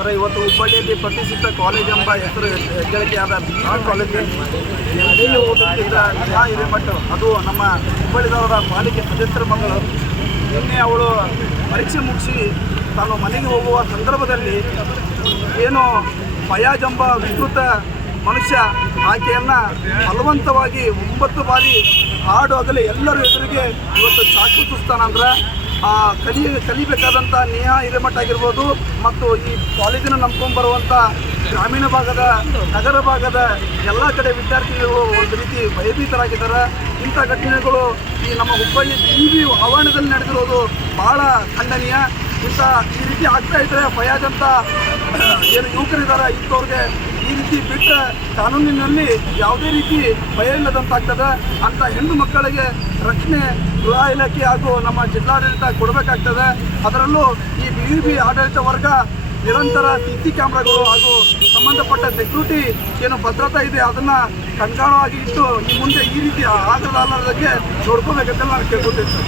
Sir, ಇವತ್ತು ಹುಬ್ಬಳ್ಳಿಯಲ್ಲಿ ಪ್ರತಿಷ್ಠಿತ ಕಾಲೇಜ್ ಎಂಬ ಹೆಸರು ಹೆಗ್ಗಳಿಕೆಯಾದ ಆ ಕಾಲೇಜ್ ಎಲ್ಲಿ ಓದುತ್ತಿದ್ದ ಇದೆ ಹಿರೇಮಠ, ಅದು ನಮ್ಮ ಹುಬ್ಬಳ್ಳಿದವರ ಪಾಲಿಕೆ ಸದಸ್ಯರ ಮಗಳು. ನಿನ್ನೆ ಅವಳು ಪರೀಕ್ಷೆ ಮುಗಿಸಿ ತಾನು ಮನೆಗೆ ಹೋಗುವ ಸಂದರ್ಭದಲ್ಲಿ ಏನು ಫಯಾಜ್ ಎಂಬ ವಿಕೃತ ಮನುಷ್ಯ, ಆಕೆಯನ್ನು ಬಲವಂತವಾಗಿ ಒಂಬತ್ತು ಬಾರಿ ಹಾಡು ಆಗಲಿ ಎಲ್ಲರ ಎದುರಿಗೆ ಇವತ್ತು ಚಾಕು ಚುಸ್ತಾನಂದ್ರೆ ಆ ಕಲಿ ಕಲಿಬೇಕಾದಂಥ ನೇಹಾ ಹಿರೇಮಠ ಆಗಿರ್ಬೋದು ಮತ್ತು ಈ ಕಾಲೇಜಿನ ನಂಬ್ಕೊಂಡ್ಬರುವಂಥ ಗ್ರಾಮೀಣ ಭಾಗದ, ನಗರ ಭಾಗದ ಎಲ್ಲ ಕಡೆ ವಿದ್ಯಾರ್ಥಿಗಳು ಒಂದು ರೀತಿ ಭಯಭೀತರಾಗಿದ್ದಾರೆ. ಇಂಥ ಘಟನೆಗಳು ಈ ನಮ್ಮ ಹುಬ್ಬಳ್ಳಿ ಟಿ ಆವರಣದಲ್ಲಿ ನಡೆದಿರೋದು ಬಹಳ ಖಂಡನೀಯ. ಇಂಥ ಈ ರೀತಿ ಆಗ್ತಾ ಇದ್ದರೆ ಭಯ ಅಂತ ಏನು ಯುವಕರಿದ್ದಾರೆ, ಇಂಥವ್ರಿಗೆ ಈ ರೀತಿ ಬಿಟ್ಟ ಕಾನೂನಿನಲ್ಲಿ ಯಾವುದೇ ರೀತಿ ಭಯ ಇಲ್ಲದಂತಾಗ್ತದೆ ಅಂತ ಹೆಣ್ಣು ಮಕ್ಕಳಿಗೆ ರಕ್ಷಣೆ ಗೃಹ ಇಲಾಖೆ ಹಾಗೂ ನಮ್ಮ ಜಿಲ್ಲಾಡಳಿತ ಕೊಡಬೇಕಾಗ್ತದೆ. ಅದರಲ್ಲೂ ಈ ಬಿ ಬಿ ಆಡಳಿತ ವರ್ಗ ನಿರಂತರ ಸಿ ಸಿ ಕ್ಯಾಮ್ರಾಗಳು ಹಾಗೂ ಸಂಬಂಧಪಟ್ಟ ಸೆಕ್ಯೂರಿಟಿ ಏನು ಭದ್ರತಾ ಇದೆ ಅದನ್ನು ಕಣ್ಗಾಣವಾಗಿ ಇಟ್ಟು ಈ ಮುಂದೆ ಈ ರೀತಿ ಆಗಲಾರದಕ್ಕೆ ನೋಡ್ಕೋಬೇಕಂತ ನಾನು ಕೇಳ್ಕೊತೀನಿ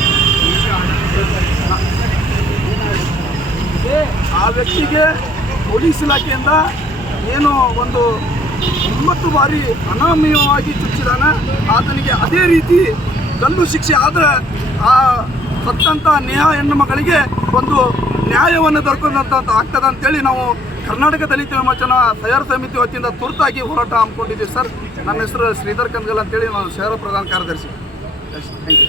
ಆ ವ್ಯಕ್ತಿಗೆ ಪೊಲೀಸ್ ಇಲಾಖೆಯಿಂದ ಏನು ಒಂದು ಒಂಬತ್ತು ಬಾರಿ ಅನಾಮಯವಾಗಿ ಚುಚ್ಚಿದಾನ. ಆತನಿಗೆ ಅದೇ ರೀತಿ ಗಲ್ಲು ಶಿಕ್ಷೆ ಆದರೆ ಆ ಸತ್ತಂಥ ನೇಹ ಹೆಣ್ಣು ಮಗಳಿಗೆ ಒಂದು ನ್ಯಾಯವನ್ನು ದೊರಕದಂತ ಆಗ್ತದೆ ಅಂತೇಳಿ ನಾವು ಕರ್ನಾಟಕ ದಲಿತ ವಿಮೋಚನಾ ತಯಾರ ಸಮಿತಿ ವತಿಯಿಂದ ತುರ್ತಾಗಿ ಹೋರಾಟ ಹಮ್ಮಿಕೊಂಡಿದ್ದೀವಿ ಸರ್. ನನ್ನ ಹೆಸರು ಶ್ರೀಧರ್ ಕಂದ್ಗಲ್ ಅಂತೇಳಿ ನಾನು ಶಹರ ಪ್ರಧಾನ ಕಾರ್ಯದರ್ಶಿ. Thank you